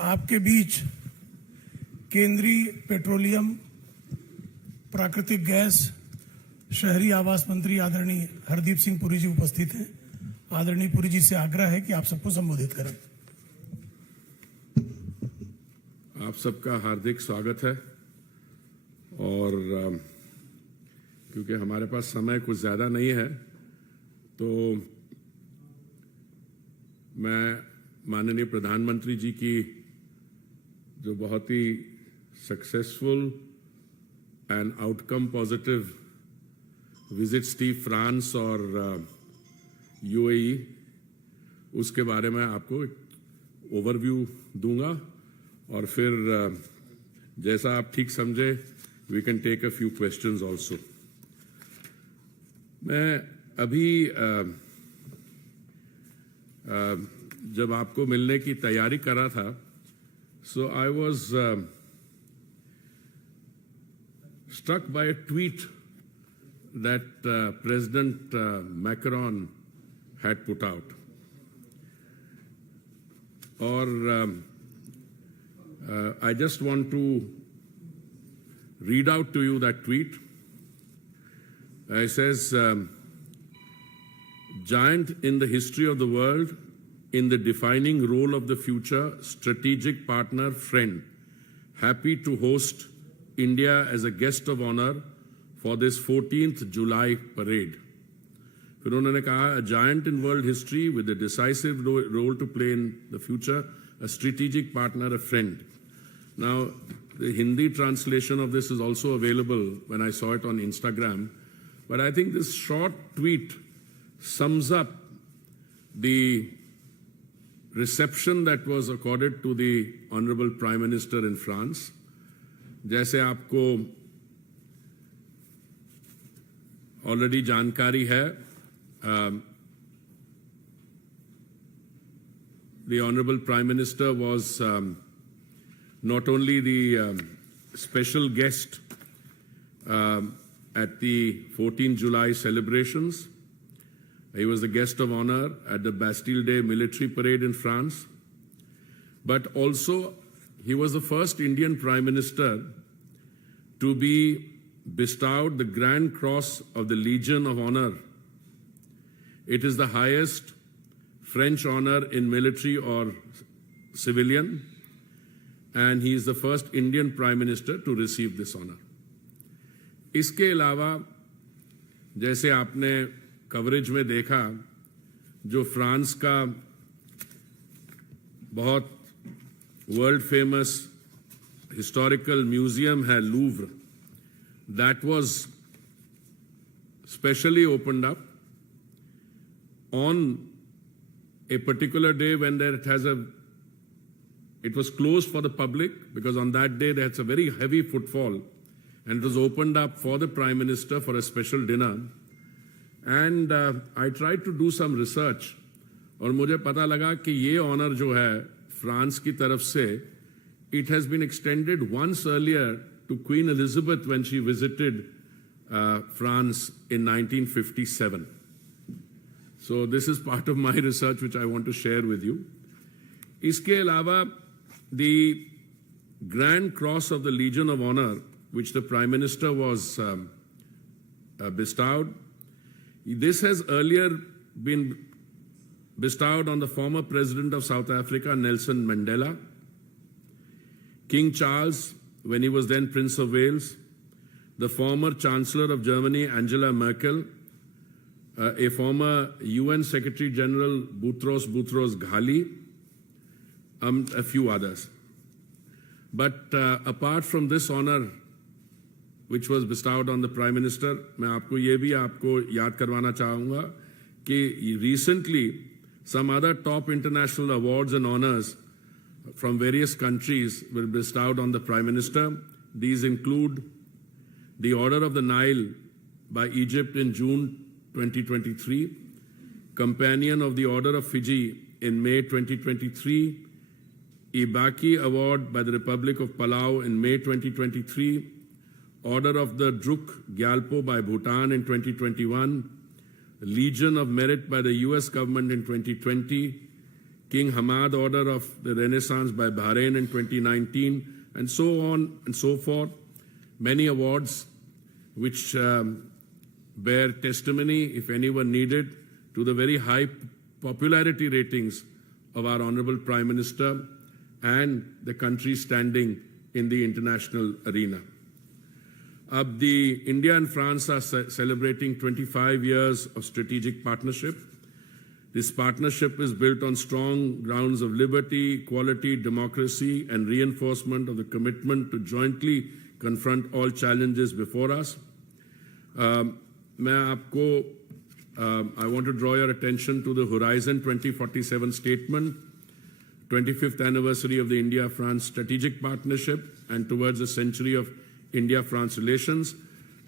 आपके बीच केंद्रीय पेट्रोलियम, प्राकृतिक गैस, शहरी आवास मंत्री आदरणीय हरदीप सिंह पुरी जी उपस्थित हैं। आदरणीय पुरी जी से आग्रह है कि आप सबको संबोधित करें। आप सबका हार्दिक स्वागत है और क्योंकि हमारे पास समय कुछ ज़्यादा नहीं है तो मैं माननीय प्रधानमंत्री जी की जो बहुत ही successful and outcome positive visits थी फ्रांस और यूएई, उसके बारे में आपको एक ओवरव्यू दूंगा और फिर जैसा आप ठीक समझे we can take a few questions also. मैं अभी जब आपको मिलने की तैयारी कर रहा था, so I was struck by a tweet that President Macron had put out. Or I just want to read out to you that tweet. It says, giant in the history of the world, in the defining role of the future, strategic partner, friend, happy to host India as a guest of honor for this 14th July parade. फिर उन्होंने कहा, a giant in world history with a decisive role to play in the future, a strategic partner, a friend. Now, the Hindi translation of this is also available when I saw it on Instagram, but I think this short tweet sums up the reception that was accorded to the Honorable Prime Minister in France. जैसे आपको already जानकारी है, the Honorable Prime Minister was not only the special guest at the 14th July celebrations, he was the guest of honor at the Bastille Day military parade in France, but also he was the first Indian Prime Minister to be bestowed the Grand Cross of the Legion of Honor. It is the highest French honor in military or civilian, and he is the first Indian Prime Minister to receive this honor. इसके अलावा जैसे आपने coverage में देखा, जो France का बहुत world famous historical museum है Louvre, that was specially opened up on a particular day when it was closed for the public because on that day there had a very heavy footfall, and it was opened up for the Prime Minister for a special dinner. And I tried to do some research और मुझे पता लगा कि ये honour जो है France की तरफ से, it has been extended once earlier to Queen Elizabeth when she visited France in 1957. So this is part of my research which I want to share with you. इसके अलावा the Grand Cross of the Legion of Honor, which the Prime Minister was bestowed, this has earlier been bestowed on the former President of South Africa, Nelson Mandela, King Charles, when he was then Prince of Wales, the former Chancellor of Germany, Angela Merkel, a former UN Secretary General, Boutros Ghali, a few others. But apart from this honor, which was bestowed on the Prime Minister, मैं आपको ये भी आपको याद करवाना चाहूँगा कि recently some other top international awards and honors from various countries were bestowed on the Prime Minister. These include the Order of the Nile by Egypt in June 2023, Companion of the Order of Fiji in May 2023, Ibaki Award by the Republic of Palau in May 2023, Order of the Druk Gyalpo by Bhutan in 2021, Legion of Merit by the US government in 2020, King Hamad Order of the Renaissance by Bahrain in 2019, and so on and so forth. Many awards which bear testimony, if anyone needed, to the very high popularity ratings of our Honorable Prime Minister and the country's standing in the international arena. India and France are celebrating 25 years of strategic partnership. This partnership is built on strong grounds of liberty, equality, democracy, and reinforcement of the commitment to jointly confront all challenges before us. I want to draw your attention to the Horizon 2047 statement, 25th anniversary of the India-France strategic partnership, and towards a century of India-France relations.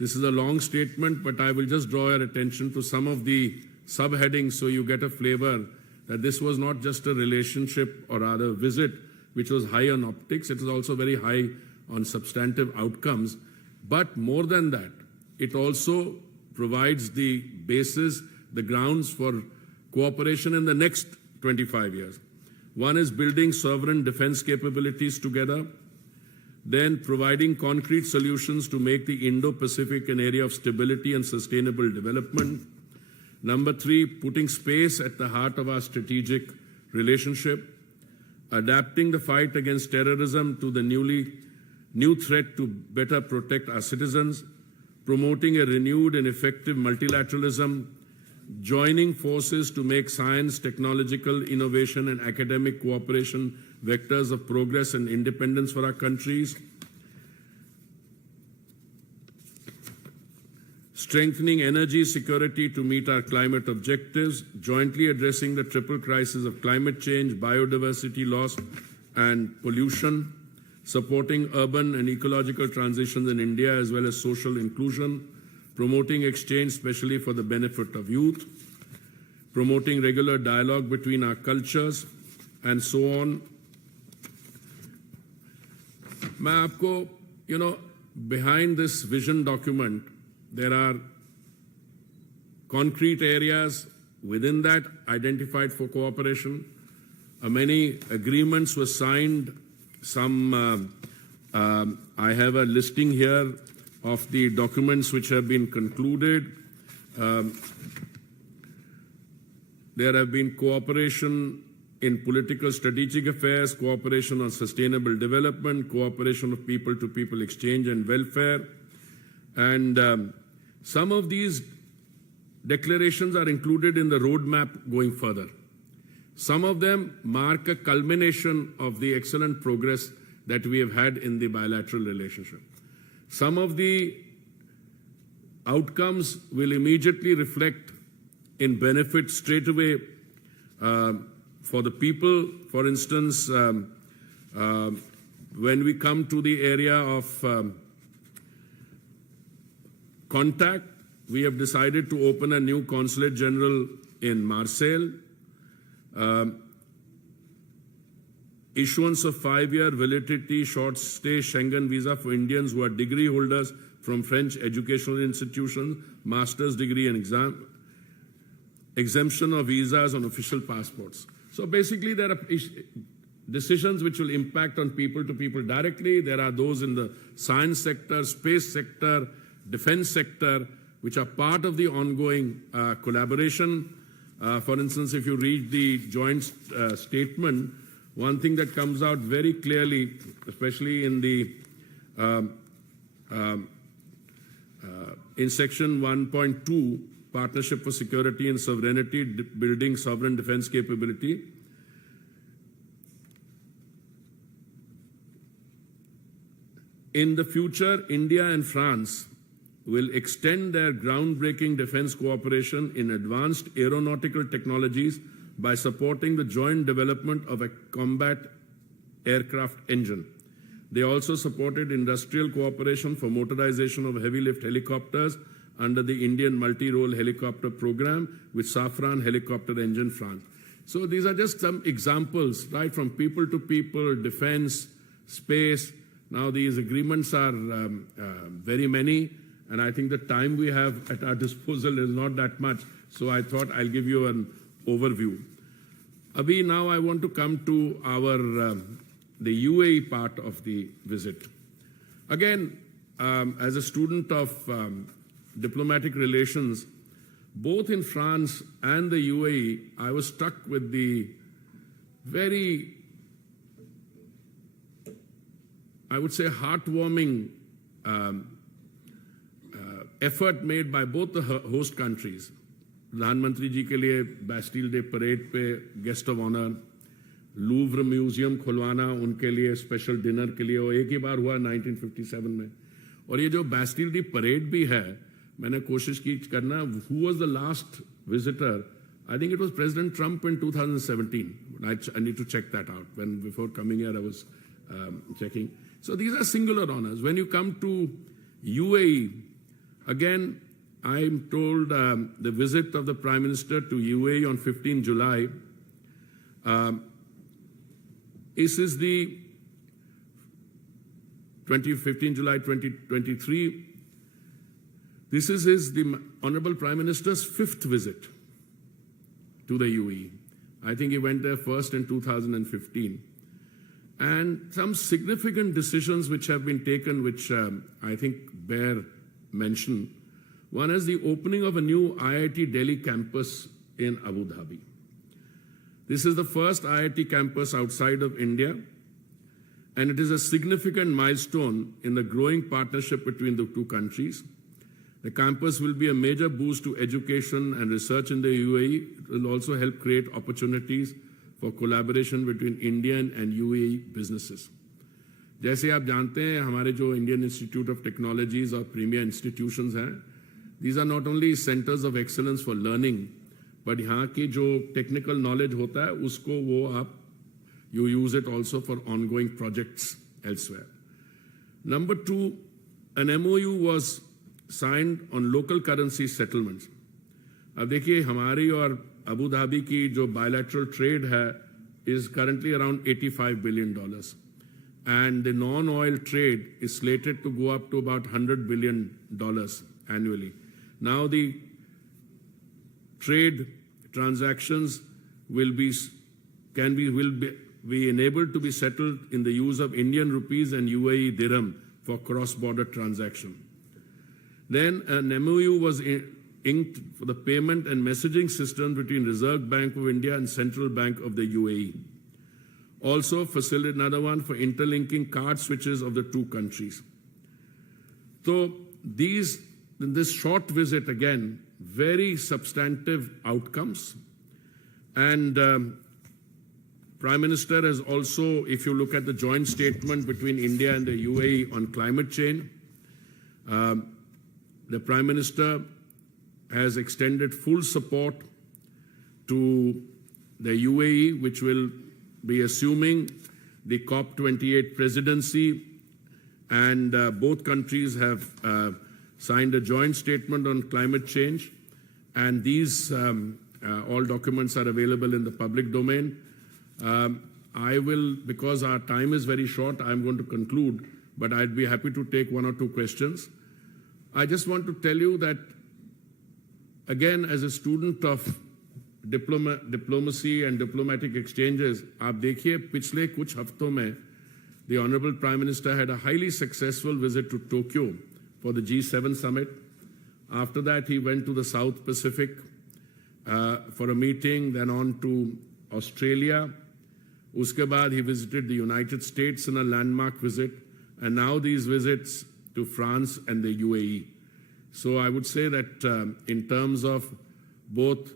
This is a long statement, but I will just draw your attention to some of the subheadings so you get a flavor that this was not just a relationship or rather visit which was high on optics, it was also very high on substantive outcomes. But more than that, it also provides the basis, the grounds for cooperation in the next 25 years. One is building sovereign defense capabilities together, then providing concrete solutions to make the Indo-Pacific an area of stability and sustainable development. Number three, putting space at the heart of our strategic relationship, adapting the fight against terrorism to the new threat to better protect our citizens, promoting a renewed and effective multilateralism, joining forces to make science, technological innovation, and academic cooperation vectors of progress and independence for our countries, strengthening energy security to meet our climate objectives, jointly addressing the triple crisis of climate change, biodiversity loss, and pollution, supporting urban and ecological transitions in India as well as social inclusion, promoting exchange especially for the benefit of youth, promoting regular dialogue between our cultures, and so on. मैं आपको, behind this vision document, there are concrete areas within that identified for cooperation. Many agreements were signed. Some, I have a listing here of the documents which have been concluded. There have been cooperation in political strategic affairs, cooperation on sustainable development, cooperation of people-to-people exchange and welfare. And some of these declarations are included in the roadmap going further. Some of them mark a culmination of the excellent progress that we have had in the bilateral relationship. Some of the outcomes will immediately reflect in benefit straight away for the people. For instance, when we come to the area of contact, we have decided to open a new consulate general in Marseille. Issuance of 5-year validity short-stay Schengen visa for Indians who are degree holders from French educational institutions, master's degree and exam, exemption of visas on official passports. So basically there are decisions which will impact on people-to-people directly. There are those in the science sector, space sector, defense sector, which are part of the ongoing collaboration. For instance, if you read the joint statement, one thing that comes out very clearly, especially in the in section 1.2, Partnership for Security and Sovereignty, building sovereign defense capability. In the future, India and France will extend their groundbreaking defense cooperation in advanced aeronautical technologies by supporting the joint development of a combat aircraft engine. They also supported industrial cooperation for motorization of heavy-lift helicopters under the Indian multi-role helicopter program with Safran helicopter engine France. So these are just some examples, right, from people to people, defense, space. Now these agreements are very many, and I think the time we have at our disposal is not that much, so I thought I'll give you an overview. Abhi, now I want to come to our the UAE part of the visit. Again, as a student of diplomatic relations, both in France and the UAE, I was struck with the very, I would say, heartwarming effort made by both the host countries. प्रधानमंत्री जी के लिए Bastille Day parade पे guest of honour, Louvre museum खुलवाना उनके लिए special dinner के लिए, वो एक ही बार हुआ 1957 में. और ये जो बैस्टिल डे परेड भी है, मैंने कोशिश की करना, who was the last visitor? I think it was president Trump in 2017. I need to check that out. When before coming here, I was checking. So these are singular honors. When you come to UAE, again, I'm told the visit of the Prime Minister to UAE on 15 July, this is the 15 July 2023. This is the Honorable Prime Minister's 5th visit to the UAE. I think he went there first in 2015. And some significant decisions which have been taken, which I think bear mention. One is the opening of a new IIT Delhi campus in Abu Dhabi. This is the first IIT campus outside of India, and it is a significant milestone in the growing partnership between the two countries. The campus will be a major boost to education and research in the UAE. It will also help create opportunities for collaboration between Indian and UAE businesses. जैसे आप जानते हैं, हमारे जो Indian institute of technologies और premiere institutions हैं, these are not only centers of excellence for learning, but यहाँ की जो technical knowledge होता है, उसको वो आप you use it also for ongoing projects elsewhere. Number 2, an MOU was signed on local currency settlements. अब देखिए, हमारी और अबू धाबी की जो bilateral trade है is currently around $85 billion. And the non-oil trade is slated to go up to about $100 billion annually. Now the trade transactions will be enabled to be settled in the use of Indian rupees and UAE dirham for cross-border transaction. Then an MOU was inked for the payment and messaging system between Reserve Bank of India and Central Bank of the UAE. Also facilitate another one for interlinking card switches of the two countries. So in this short visit, again, very substantive outcomes. And Prime Minister has also, if you look at the joint statement between India and the UAE on climate change, the Prime Minister has extended full support to the UAE, which will be assuming the COP28 presidency, and both countries have signed a joint statement on climate change, and these all documents are available in the public domain. I will, because our time is very short, I'm going to conclude, but I'd be happy to take 1 or 2 questions. I just want to tell you that, again, as a student of diplomacy and diplomatic exchanges, आप देखिए पिछले कुछ हफ्तों में the Honorable Prime Minister had a highly successful visit to Tokyo for the G7 summit. After that, he went to the South Pacific for a meeting, then on to Australia. उसके बाद he visited the United States in a landmark visit, and now these visits to France and the UAE. So I would say that in terms of both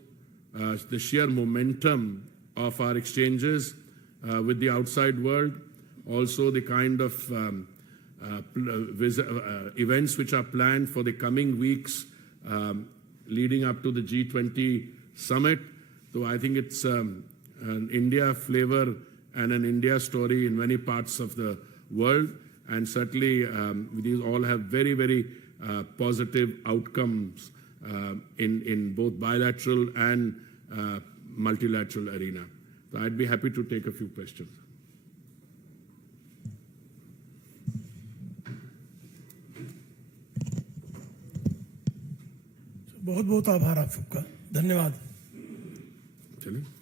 the sheer momentum of our exchanges with the outside world, also the kind of events which are planned for the coming weeks leading up to the G20 summit. So I think it's an India flavor and an India story in many parts of the world. And certainly these all have very, very positive outcomes in both bilateral and multilateral arena. So I'd be happy to take a few questions. बहुत बहुत आभार आप सबका, धन्यवाद. चलिए.